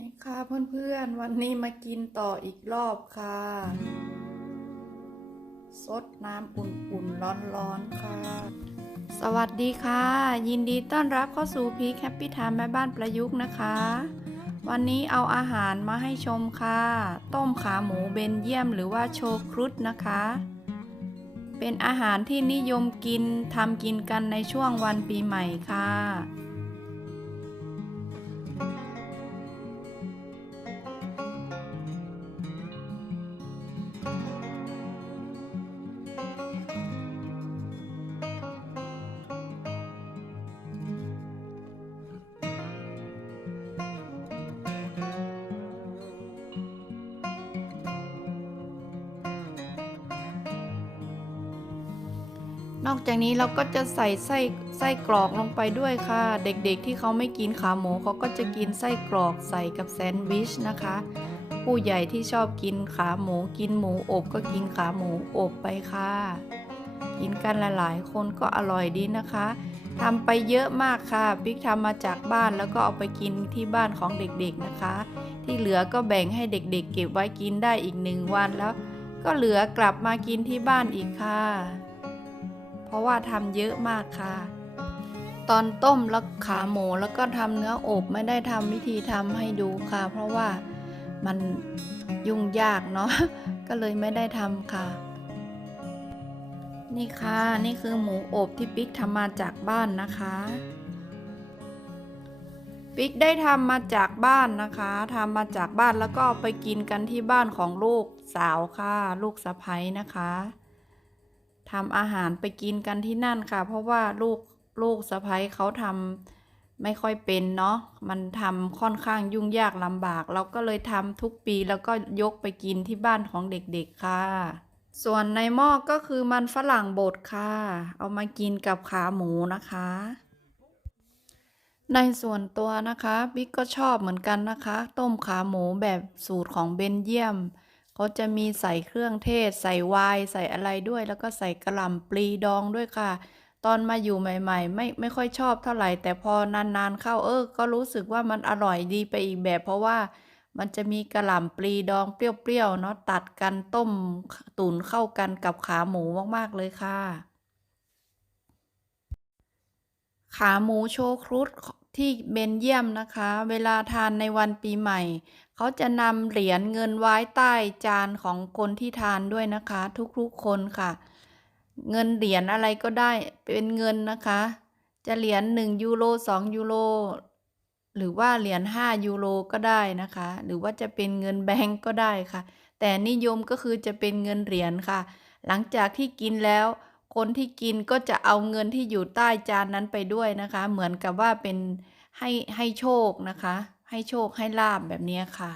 นี่ค่ะเพื่อนๆ วันนี้มากินต่ออีกรอบค่ะซดน้ำอุ่นๆ ร้อนๆ ค่ะ สวัสดีค่ะ ยินดีต้อนรับเข้าสู่พีแคปปี้ทามแม่บ้านประยุกต์นะคะ วันนี้เอาอาหารมาให้ชมค่ะ ต้มขาหมูเบนเยี่ยมหรือว่าโชครุฑนะคะ เป็นอาหารที่นิยมกินทำกินกันในช่วงวันปีใหม่ค่ะ นอกจากนี้เราก็จะใส่ไส้ไส้กรอกลงไปด้วยค่ะ เด็กๆที่เขาไม่กินขาหมูเขาก็จะกินไส้กรอกใส่กับแซนด์วิชนะคะ ผู้ใหญ่ที่ชอบกินขาหมูกินหมูอบก็กินขาหมูอบไปค่ะ กินกันหลายๆ คนก็อร่อยดีนะคะทำไปเยอะมากค่ะบิ๊กทำมาจากบ้านแล้วก็เอาไปกินที่บ้านของเด็กๆนะคะ ที่เหลือก็แบ่งให้เด็กๆ เก็บไว้กินได้อีกหนึ่งวันแล้ว ก็เหลือกลับมากินที่บ้านอีกค่ะ เพราะว่าทำเยอะมากค่ะ ตอนต้มแล้วขาหมูแล้วก็ทำเนื้ออบไม่ได้ทำวิธีทำให้ดูค่ะ เพราะว่ามันยุ่งยากเนาะก็เลยไม่ได้ทำค่ะ นี่ค่ะ นี่คือหมูอบที่ปิ๊กทำมาจากบ้านนะคะปิ๊กได้ทำมาจากบ้านนะคะทำมาจากบ้านแล้วก็ไปกินกันที่บ้านของลูกสาวค่ะ ลูกสะใภ้นะคะ ทำอาหารไปกินกันที่นั่นค่ะ เพราะว่าลูกลูกสะใภ้เขาทำไม่ค่อยเป็นเนาะมันทำค่อนข้างยุ่งยากลำบาก เราก็เลยทำทุกปีแล้วก็ยกไปกินที่บ้านของเด็กๆค่ะ ส่วนในหม้อก็คือมันฝรั่งบดค่ะ เอามากินกับขาหมูนะคะ ในส่วนตัวนะคะบิ๊กก็ชอบเหมือนกันนะคะ ต้มขาหมูแบบสูตรของเบนเยียม เขาจะมีใส่เครื่องเทศ ใส่ไวน์ใส่อะไรด้วย แล้วก็ใส่กระหล่ำปลีดองด้วยค่ะ ตอนมาอยู่ใหม่ ๆ ไม่ไม่ค่อยชอบเท่าไหร่ แต่พอนานๆเข้าเออ ก็รู้สึกว่ามันอร่อยดีไปอีกแบบ เพราะว่ามันจะมีกระหล่ำปลีดองเปรี้ยวๆเนาะตัดกันต้มตุ๋นเข้ากันกับขาหมูมากๆเลยค่ะ ขาหมูโชครุฑ ที่เบนเยียมนะคะ เวลาทานในวันปีใหม่ เขาจะนำเหรียญเงินไว้ใต้จานของคนที่ทานด้วยนะคะ ทุกๆคนค่ะ เงินเหรียญอะไรก็ได้เป็นเงินนะคะ จะเหรียญหนึ่งยูโรสองยูโรหรือว่าเหรียญห้ายูโรก็ได้นะคะ หรือว่าจะเป็นเงินแบงก์ก็ได้ค่ะ แต่นิยมก็คือจะเป็นเงินเหรียญค่ะ หลังจากที่กินแล้ว คนที่กินก็จะเอาเงินที่อยู่ใต้จานนั้นไปด้วยนะคะ เหมือนกับว่าเป็นให้ให้โชคนะคะ ให้โชคให้ลาบแบบนี้ค่ะ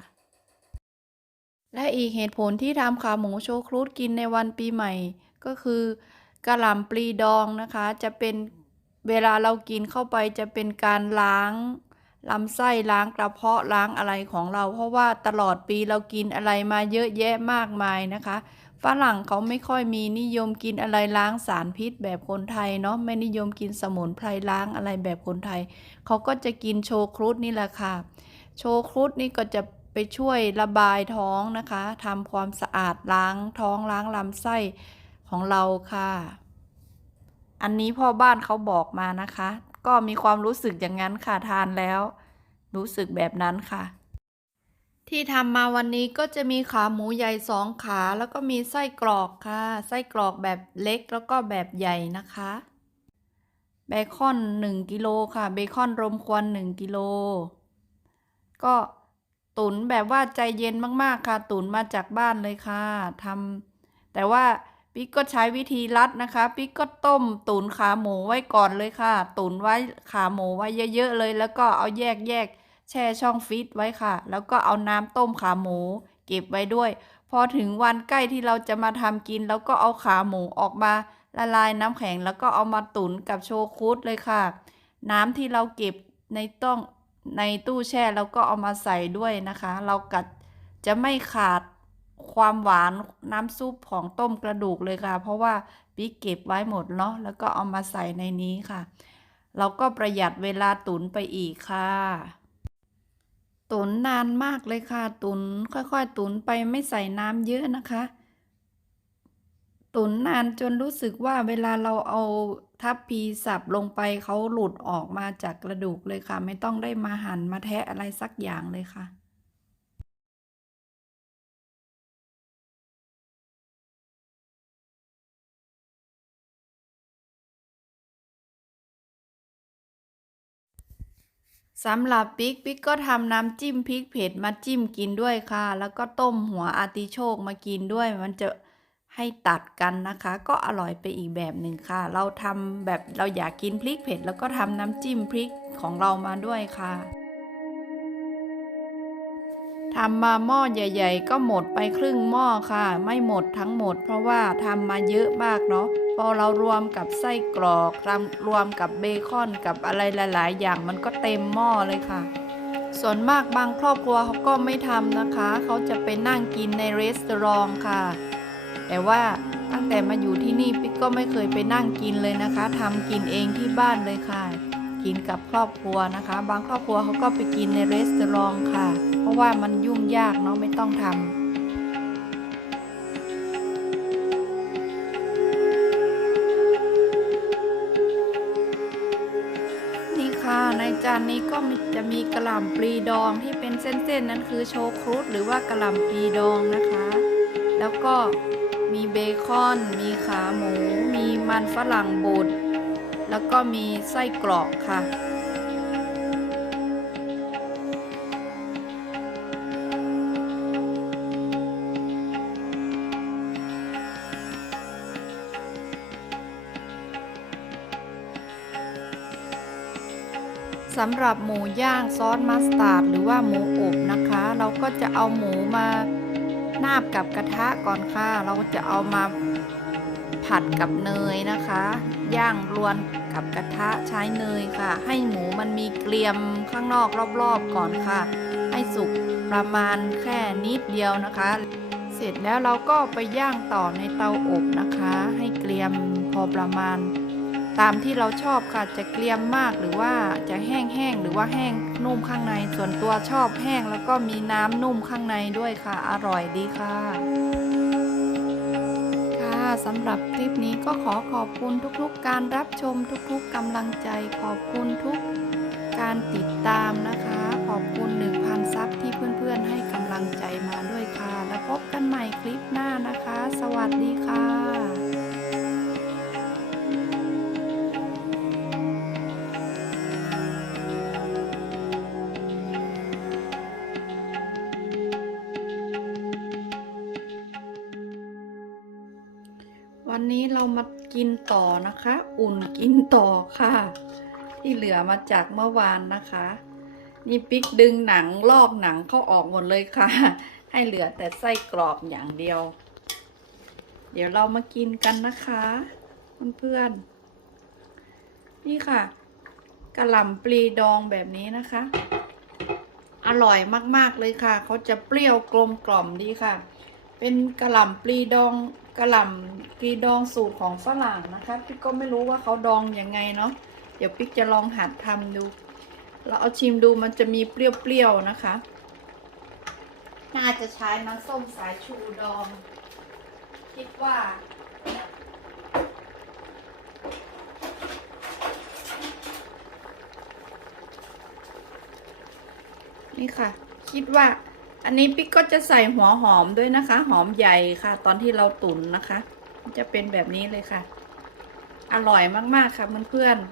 และอีกเหตุผลที่ทำขาหมูโชครุฑกินในวันปีใหม่ ก็คือกระหล่ำปลีดองนะคะ จะเป็นเวลาเรากินเข้าไปจะเป็นการล้างลำไส้ล้างกระเพาะล้างอะไรของเรา เพราะว่าตลอดปีเรากินอะไรมาเยอะแยะมากมายนะคะ ฝรั่งเขาไม่ค่อยมีนิยมกินอะไรล้างสารพิษแบบคนไทยเนาะไม่นิยมกินสมุนไพรล้างอะไรแบบคนไทย เขาก็จะกินโชครุฑนี่แหละค่ะ โชครุฑนี่ก็จะไปช่วยระบายท้องนะคะทำความสะอาดล้างท้องล้างลำไส้ของเราค่ะ อันนี้พ่อบ้านเขาบอกมานะคะ ก็มีความรู้สึกอย่างนั้นค่ะทานแล้ว รู้สึกแบบนั้นค่ะ ที่ทำมาวันนี้ก็จะมีขาหมูใหญ่สองขา แล้วก็มีไส้กรอกค่ะ ไส้กรอกแบบเล็กแล้วก็แบบใหญ่นะคะ เบคอนหนึ่งกิโลค่ะ เบคอนรมควันหนึ่งกิโล ก็ตุ๋นแบบว่าใจเย็นมากๆค่ะ ตุ๋นมาจากบ้านเลยค่ะทำแต่ว่าปิ๊กก็ใช้วิธีรัดนะคะ ปิ๊กก็ต้มตุ๋นขาหมูไว้ก่อนเลยค่ะ ตุ๋นไว้ขาหมูไว้เยอะๆเลย แล้วก็เอาแยกแยกๆ แช่ช่องฟรีซไว้ค่ะ แล้วก็เอาน้ำต้มขาหมู เก็บไว้ด้วย พอถึงวันใกล้ที่เราจะมาทำกิน แล้วก็เอาขาหมูออกมาละลายน้ำแข็ง แล้วก็เอามาตุ๋นกับโชคุดเลยค่ะ น้ำที่เราเก็บในต้องในตู้แช่แล้วก็เอามาใส่ด้วยนะคะ เรากัดจะไม่ขาดความหวานน้ำซุปของต้มกระดูกเลยค่ะ เพราะว่าปิ๊กเก็บไว้หมดเนาะแล้วก็เอามาใส่ในนี้ค่ะ เราก็ประหยัดเวลาตุ๋นไปอีกค่ะ ตุนนานมากเลยค่ะ ตุนค่อยๆ ตุนไปไม่ใส่น้ำเยอะนะคะ ตุนนานจนรู้สึกว่าเวลาเราเอาทัพพีสับลงไปเขาหลุดออกมาจากกระดูกเลยค่ะ ไม่ต้องได้มาหั่นมาแทะอะไรสักอย่างเลยค่ะ สำหรับปิ๊กปิกก็ทำน้ำจิ้มพริกเผ็ดมาจิ้มกินด้วยค่ะ แล้วก็ต้มหัวอาร์ติโชกมากินด้วย มันจะให้ตัดกันนะคะ ก็อร่อยไปอีกแบบหนึ่งค่ะ เราทำแบบเราอยากกินพริกเผ็ด แล้วก็ทำน้ำจิ้มพริกของเรามาด้วยค่ะ ทำมาหม้อใหญ่ ๆ ก็หมดไปครึ่งหม้อค่ะ ไม่หมดทั้งหมด เพราะว่าทำมาเยอะมากเนาะพอเรารวมกับไส้กรอกรำรวมกับเบคอนกับอะไรหลาย ๆ อย่างมันก็เต็มหม้อเลยค่ะ ส่วนมากบางครอบครัวเขาก็ไม่ทำนะคะ เขาจะไปนั่งกินในรีสอร์ทค่ะ แต่ว่าตั้งแต่มาอยู่ที่นี่ปิ๊กก็ไม่เคยไปนั่งกินเลยนะคะทำกินเองที่บ้านเลยค่ะ กินกับครอบครัวนะคะ บางครอบครัวเขาก็ไปกินในรีสอร์ทค่ะ เพราะว่ามันยุ่งยากเนาะไม่ต้องทำนี่ค่ะในจานนี้ก็จะมีกระหล่ำปลีดองที่เป็นเส้นๆ นั้นคือโชครุตหรือว่ากระหล่ำปลีดองนะคะ แล้วก็มีเบคอน มีขาหมู มีมันฝรั่งบด แล้วก็มีไส้กรอกค่ะ สำหรับหมูย่างซอสมัสตาร์ดหรือว่าหมูอบนะคะ เราก็จะเอาหมูมานาบกับกระทะก่อนค่ะ เราจะเอามา ผัดกับเนยนะคะ ย่างรวนกับกระทะใช้เนยค่ะ ให้หมูมันมีเกลียมข้างนอกรอบๆก่อนค่ะ ให้สุกประมาณแค่นิดเดียวนะคะ เสร็จแล้วเราก็ไปย่างต่อในเตาอบนะคะ ให้เกลียมพอประมาณ ตามที่เราชอบค่ะจะเกลียมมากหรือว่าจะแห้งๆหรือว่าแห้งนุ่มข้างในส่วนตัวชอบแห้งแล้วก็มีน้ำนุ่มข้างในด้วยค่ะ อร่อยดีค่ะค่ะ สำหรับคลิปนี้ก็ขอขอบคุณทุกๆ การรับชมทุกๆกำลังใจ ขอบคุณทุกการติดตามนะคะ ขอบคุณ 1,000 ซับที่เพื่อนๆ ให้กำลังใจมาด้วยค่ะ แล้วพบกันใหม่คลิปหน้านะคะ สวัสดีค่ะ เรามากินต่อนะคะ อุ่นกินต่อค่ะ ที่เหลือมาจากเมื่อวานนะคะ นี่ปิ๊กดึงหนังลอกหนังเข้าออกหมดเลยค่ะ ให้เหลือแต่ไส้กรอบอย่างเดียว เดี๋ยวเรามากินกันนะคะเพื่อนๆนี่ค่ะกระหล่ำปลีดองแบบนี้นะคะ อร่อยมากๆเลยค่ะ เขาจะเปรี้ยวกลมกล่อมดีค่ะ เป็นกระหล่ำปลีดอง กระหล่ำปลีดองสูตรของฝรั่งนะคะพี่ก็ไม่รู้ว่าเขาดองยังไงเนาะเดี๋ยวปิ๊กจะลองหัดทำดู เราเอาชิมดูมันจะมีเปรี้ยวๆนะคะ น่าจะใช้น้ำส้มสายชูดอง คิดว่านี่ค่ะ คิดว่า อันนี้ปิ๊กก็จะใส่หัวหอมด้วยนะคะ หอมใหญ่ค่ะ ตอนที่เราตุ๋นนะคะ จะเป็นแบบนี้เลยค่ะ อร่อยมากๆค่ะเพื่อนๆ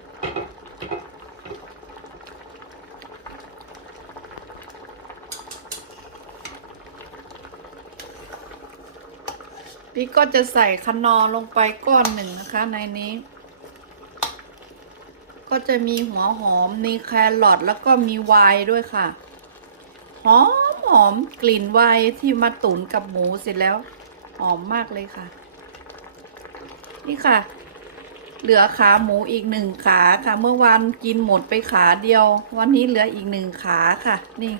พี่ก็จะใส่คะนอลงไปก้อนหนึ่งนะคะ ในนี้ ก็จะมีหัวหอมมีแครอทแล้วก็มีไวน์ด้วยค่ะหอม หอมกลิ่นไวน์ที่มาตุ๋นกับหมูเสร็จแล้ว หอมมากเลยค่ะ นี่ค่ะ เหลือขาหมูอีกหนึ่งขาค่ะ เมื่อวานกินหมดไปขาเดียว วันนี้เหลืออีกหนึ่งขาค่ะ นี่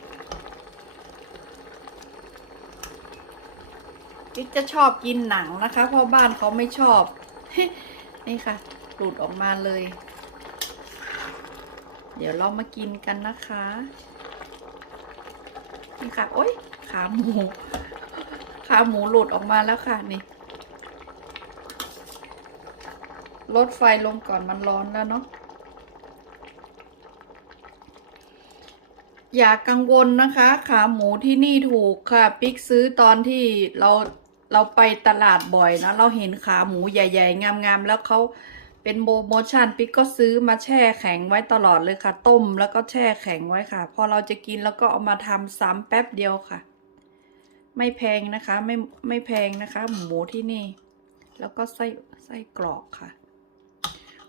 กิ๊จะชอบกินหนังนะคะ เพราะบ้านเขาไม่ชอบ นี่ค่ะหลุดออกมาเลย เดี๋ยวเรามากินกันนะคะ นี่ค่ะ โอ๊ยขาหมู ขาหมูหลุดออกมาแล้วค่ะนี่ ลดไฟลงก่อนมันร้อนแล้วเนาะ อย่ากังวลนะคะ ขาหมูที่นี่ถูกค่ะ ปิ๊กซื้อตอนที่เราเราไปตลาดบ่อยนะ เราเห็นขาหมูใหญ่ ๆ งามๆ แล้วเขา เป็นโปรโมชั่นปิ๊กก็ซื้อมาแช่แข็งไว้ตลอดเลยค่ะ ต้มแล้วก็แช่แข็งไว้ค่ะ พอเราจะกินแล้วก็เอามาทำซ้ำแป๊บเดียวค่ะ ไม่แพงนะคะ ไม่ไม่แพงนะคะ หมูที่นี่ แล้วก็ไส้ไส้กรอกค่ะ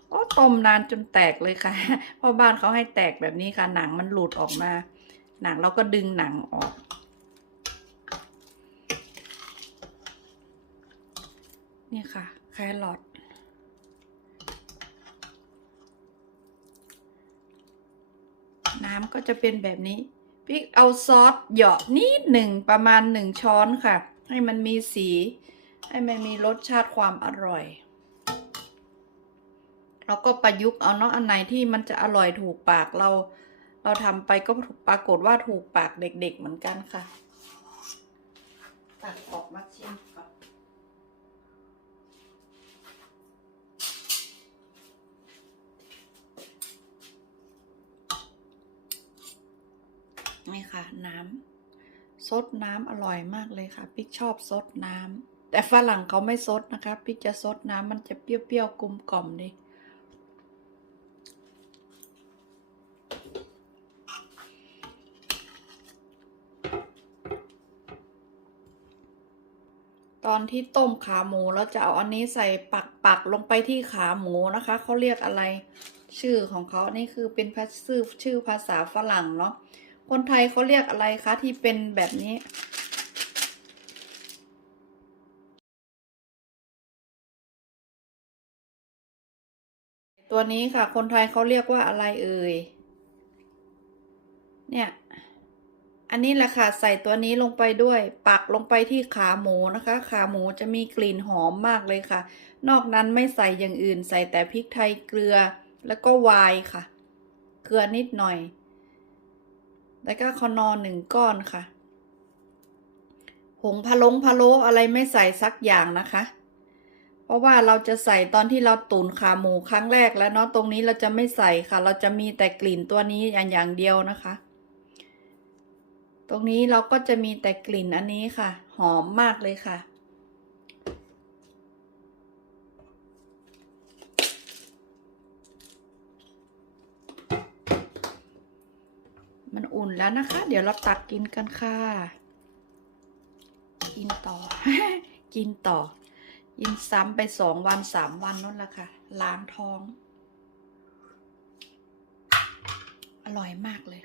โอ้ต้มนานจนแตกเลยค่ะพราะบ้านเขาให้แตกแบบนี้ค่ะ หนังมันหลุดออกมา หนังเราก็ดึงหนังออกนี่ค่ะ แครอท น้ำก็จะเป็นแบบนี้พี่เอาซอสเหยาะนิดหนึ่งประมาณหนึ่งช้อนค่ะ ให้มันมีสี ให้มันมีรสชาติความอร่อยเราก็ประยุกต์เอาเนาะอันไหนที่มันจะอร่อยถูกปากเรา เราทำไปก็ปรากฏว่าถูกปากเด็กๆเหมือนกันค่ะ ตักออกมาชิม ก่อนนี่ค่ะ น้ำซดน้ำอร่อยมากเลยค่ะปิ๊กชอบซดน้ำแต่ฝรั่งเขาไม่ซดนะคะปิ๊กจะซดน้ำมันจะเปรี้ยวๆกลมกล่อมดีตอนที่ต้มขาหมูแล้วจะเอาอันนี้ใส่ปักปักลงไปที่ขาหมูนะคะเขาเรียกอะไร ชื่อของเขานี่คือเป็นภาษาชื่อภาษาฝรั่งเนาะ คนไทยเขาเรียกอะไรคะที่เป็นแบบนี้ ตัวนี้ค่ะ คนไทยเขาเรียกว่าอะไรเอ่ย เนี่ย อันนี้แหละค่ะใส่ตัวนี้ลงไปด้วย ปักลงไปที่ขาหมูนะคะ ขาหมูจะมีกลิ่นหอมมากเลยค่ะ นอกนั้นไม่ใส่อย่างอื่น ใส่แต่พริกไทยเกลือแล้วก็ไวน์ค่ะ เกลือนิดหน่อย แล้วก็คอนอหนึ่งก้อนค่ะ ผงพะลงพะโลอะไรไม่ใส่สักอย่างนะคะ เพราะว่าเราจะใส่ตอนที่เราตุ๋นขาหมูครั้งแรกแล้วเนาะตรงนี้เราจะไม่ใส่ค่ะ เราจะมีแต่กลิ่นตัวนี้อย่างอย่างเดียวนะคะ ตรงนี้เราก็จะมีแต่กลิ่นอันนี้ค่ะ หอมมากเลยค่ะ มันอุ่น แล้วนะคะ เดี๋ยวเราตักกินกันค่ะ กินต่อ กินต่อ กินซ้ำไปสองวันสามวันนั่นแหละค่ะ ล้างท้อง อร่อยมากเลย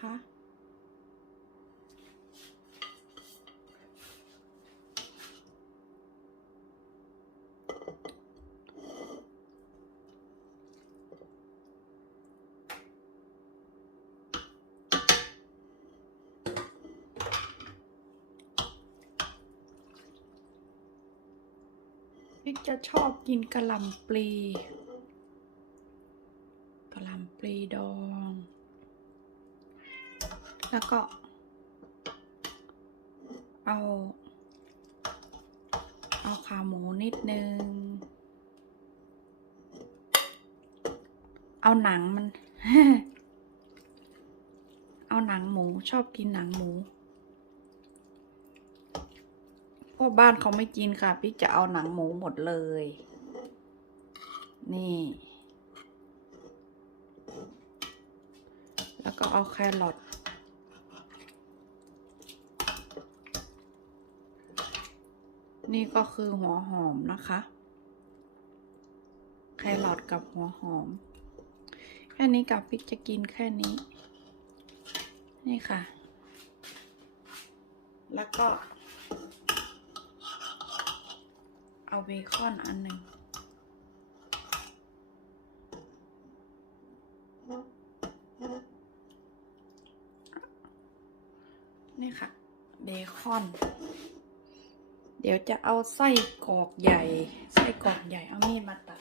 นะคะ พิกจะชอบกินกะหล่ำปลีกะหล่ำปลีดอง แล้วก็ เอา เอาขาหมูนิดนึง เอาหนังมัน เอาหนังหมูชอบกินหนังหมูพราะบ้านเขาไม่กินค่ะ พี่จะเอาหนังหมูหมดเลย นี่ แล้วก็เอาแครอท นี่ก็คือหัวหอมนะคะแครอทกับหัวหอม แค่นี้กับพริกจะกินแค่นี้ นี่ค่ะ แล้วก็ เอาเบคอนอันหนึ่งนี่ค่ะ เบคอน เดี๋ยวจะเอาไส้กรอกใหญ่ ไส้กรอกใหญ่เอามีดมาตัด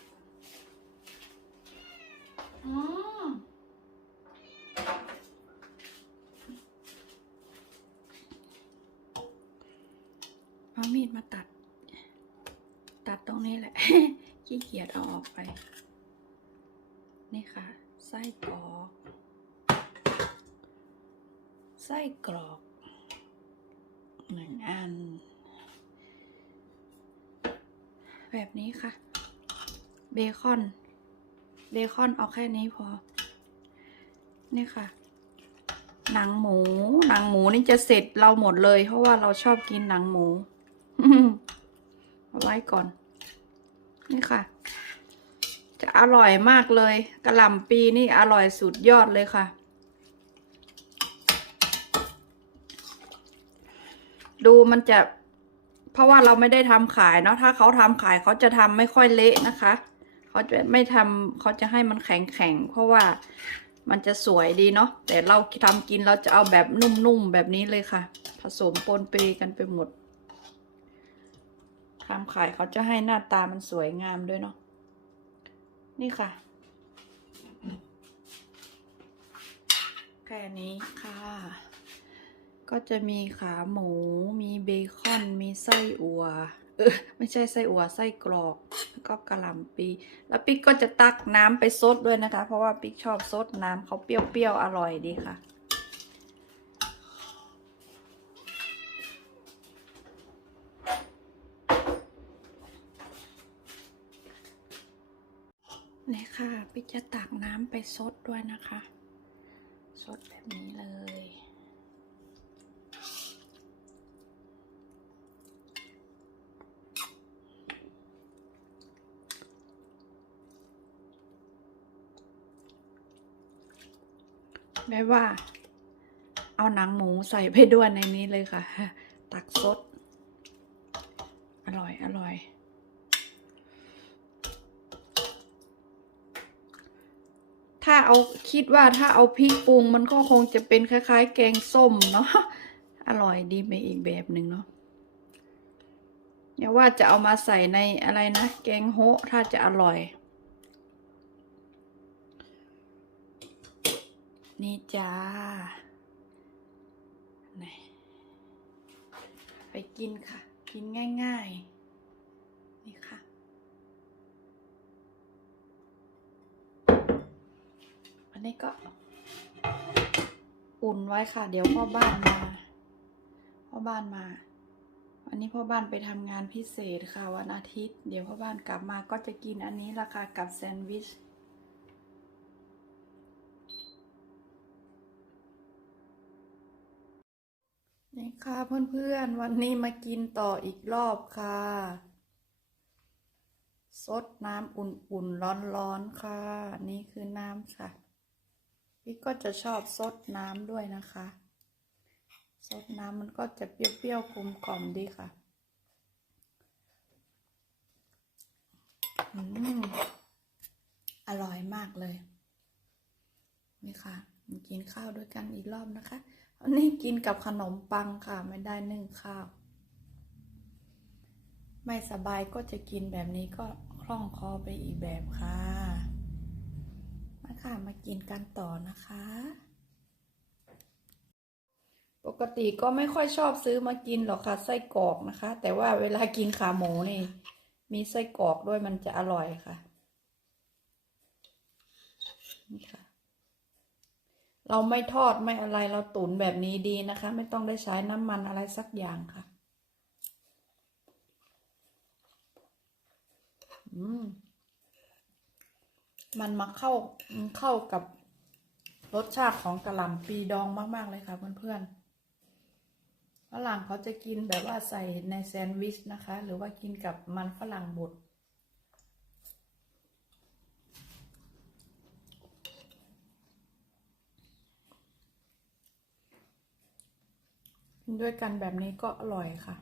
อืมเอามีดมาตัด ตัดตรงนี้แหละ ขี้เกียจเอาออกไป นี่ค่ะ ไส้กรอก ไส้กรอกหนึ่งอัน แบบนี้ค่ะ เบคอน เบคอนเอาแค่นี้พอ นี่ค่ะ หนังหมู หนังหมูนี่จะเสร็จเราหมดเลย เพราะว่าเราชอบกินหนังหมูเอาไว้ก่อน นี่ค่ะ จะอร่อยมากเลยกระหล่ำปีนี่อร่อยสุดยอดเลยค่ะ ดูมันจะ ราะว่าเราไม่ได้ทำขายเนาะถ้าเขาทำขายเขาจะทำไม่ค่อยเละนะคะเขาจะไม่ทำเขาจะให้มันแข็งแข็งเพราะว่ามันจะสวยดีเนาะแต่เราทำกินเราจะเอาแบบนุ่มๆแบบนี้เลยค่ะ ผสมปนเปกันไปหมดทำขายเขาจะให้หน้าตามันสวยงามด้วยเนาะนี่ค่ะแค่นี้ค่ะ ก็จะมีขาหมู มีเบคอน มีไส้อัวเออ ไม่ใช่ไส้อัวไส้กรอก แล้วก็กระหล่ำปี แล้วปิ๊กก็จะตักน้ำไปซดด้วยนะคะ เพราะว่าปิ๊กชอบซดน้ำเขาเปรี้ยวๆ อร่อยดีค่ะ นี่ค่ะ ปิ๊กจะตักน้ำไปซดด้วยนะคะ ซดแบบนี้เลย แม่ว่า เอาหนังหมูใส่ไปด้วยในนี้เลยค่ะ ตักซด อร่อย อร่อย ถ้าเอาคิดว่าถ้าเอาพริกปรุง มันก็คงจะเป็นคล้าย ๆ แกงส้มเนาะ อร่อยดีไปอีกแบบหนึ่งเนาะอย่าว่าจะเอามาใส่ในอะไรนะ แกงโฮะถ้าจะอร่อย นี่จ้าไปกินค่ะ กินง่าย ๆ นี่ค่ะ อันนี้ก็ อุ่นไว้ค่ะ เดี๋ยวพ่อบ้านมา พ่อบ้านมาวันนี้พ่อบ้านไปทำงานพิเศษค่ะวันอาทิตย์ เดี๋ยวพ่อบ้านกลับมาก็จะกินอันนี้ละค่ะกับแซนด์วิช ค่ะเพื่อนๆ วันนี้มากินต่ออีกรอบค่ะ ซดน้ำอุ่นๆ ร้อนๆ ค่ะ นี่คือน้ำค่ะ พี่ก็จะชอบซดน้ำด้วยนะคะ ซดน้ำมันก็จะเปรี้ยวๆกลมกล่อมดีค่ะอืมอร่อยมากเลย นี่ค่ะมากินข้าวด้วยกันอีกรอบนะคะ นนี้กินกับขนมปังค่ะ ไม่ได้นึ่งข้าว ไม่สบายก็จะกินแบบนี้ก็คล่องคอไปอีกแบบค่ะ มาค่ะมากินกันต่อนะคะ ปกติก็ไม่ค่อยชอบซื้อมากินหรอกค่ะไส้กรอกนะคะ แต่ว่าเวลากินขาหมูนี่ มีไส้กรอกด้วยมันจะอร่อยค่ะนี่ค่ะ เราไม่ทอดไม่อะไรเราตุ๋นแบบนี้ดีนะคะ ไม่ต้องได้ใช้น้ำมันอะไรสักอย่างค่ะ อืม มันมาเข้าเข้ากับรสชาติของกระหล่ำปีดองมาก ๆ เลยค่ะเพื่อนฝรั่งเขาจะกินแบบว่าใส่ในแซนด์วิชนะคะ หรือว่ากินกับมันฝรั่งบด ด้วยกันแบบนี้ก็อร่อยค่ะ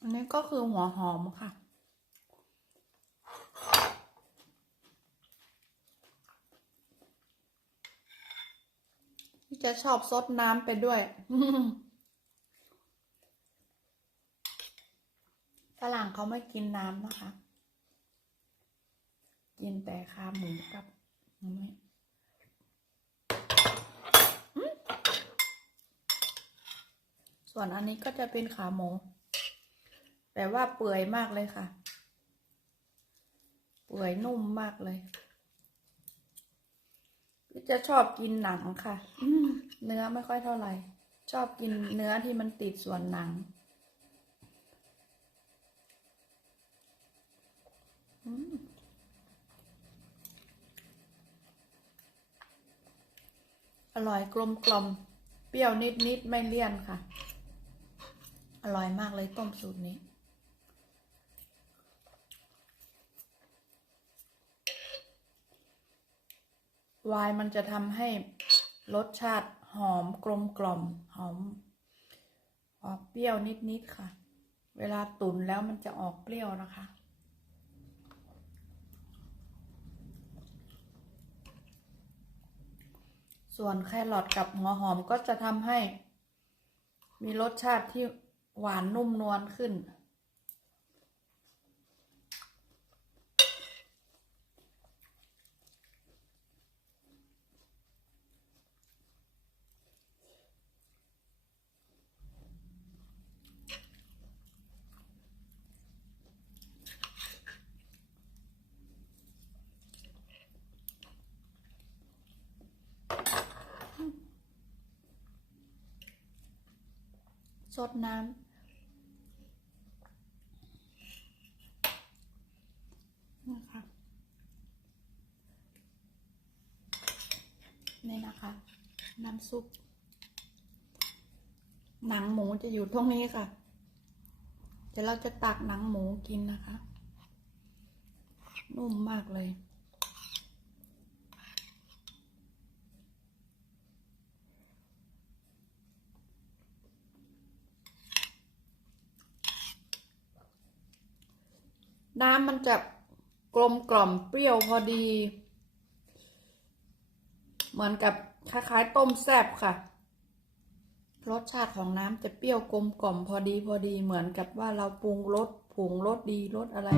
อันนี้ก็คือหัวหอมค่ะที่จะชอบซดน้ำไปด้วย ฝรั่ง เขาไม่กินน้ำนะคะ กินแต่ขาหมูกับไม่ส่วนอันนี้ก็จะเป็นขาหมู แต่ว่าเปื่อยมากเลยค่ะ เปื่อยนุ่มมากเลยจะชอบกินหนังค่ะ เนื้อไม่ค่อยเท่าไหร่ ชอบกินเนื้อที่มันติดส่วนหนัง อร่อยกลมกลมเปรี้ยวนิดนิดไม่เลี่ยนค่ะ อร่อยมากเลยต้มสูตรนี้ วายมันจะทำให้รสชาติหอมกลมกล่อมหอม ออกเปรี้ยวนิดๆค่ะ เวลาตุ๋นแล้วมันจะออกเปรี้ยวนะคะ ส่วนแครอทกับหัวหอมก็จะทำให้ มีรสชาติที่หวานนุ่มนวลขึ้น สดน้ำนะคะนี่นะคะ น้ำซุป หนังหมูจะอยู่ตรงนี้ค่ะ เดี๋ยวเราจะตักหนังหมูกินนะคะ นุ่มมากเลย น้ำมันจะกลมกล่อมเปรี้ยวพอดี เหมือนกับคล้ายๆ ต้มแซ่บค่ะ รสชาติของน้ำจะเปรี้ยวกลมกล่อมพอดีพอดีเหมือนกับว่าเราปรุงรสผงรสดีรสอะไร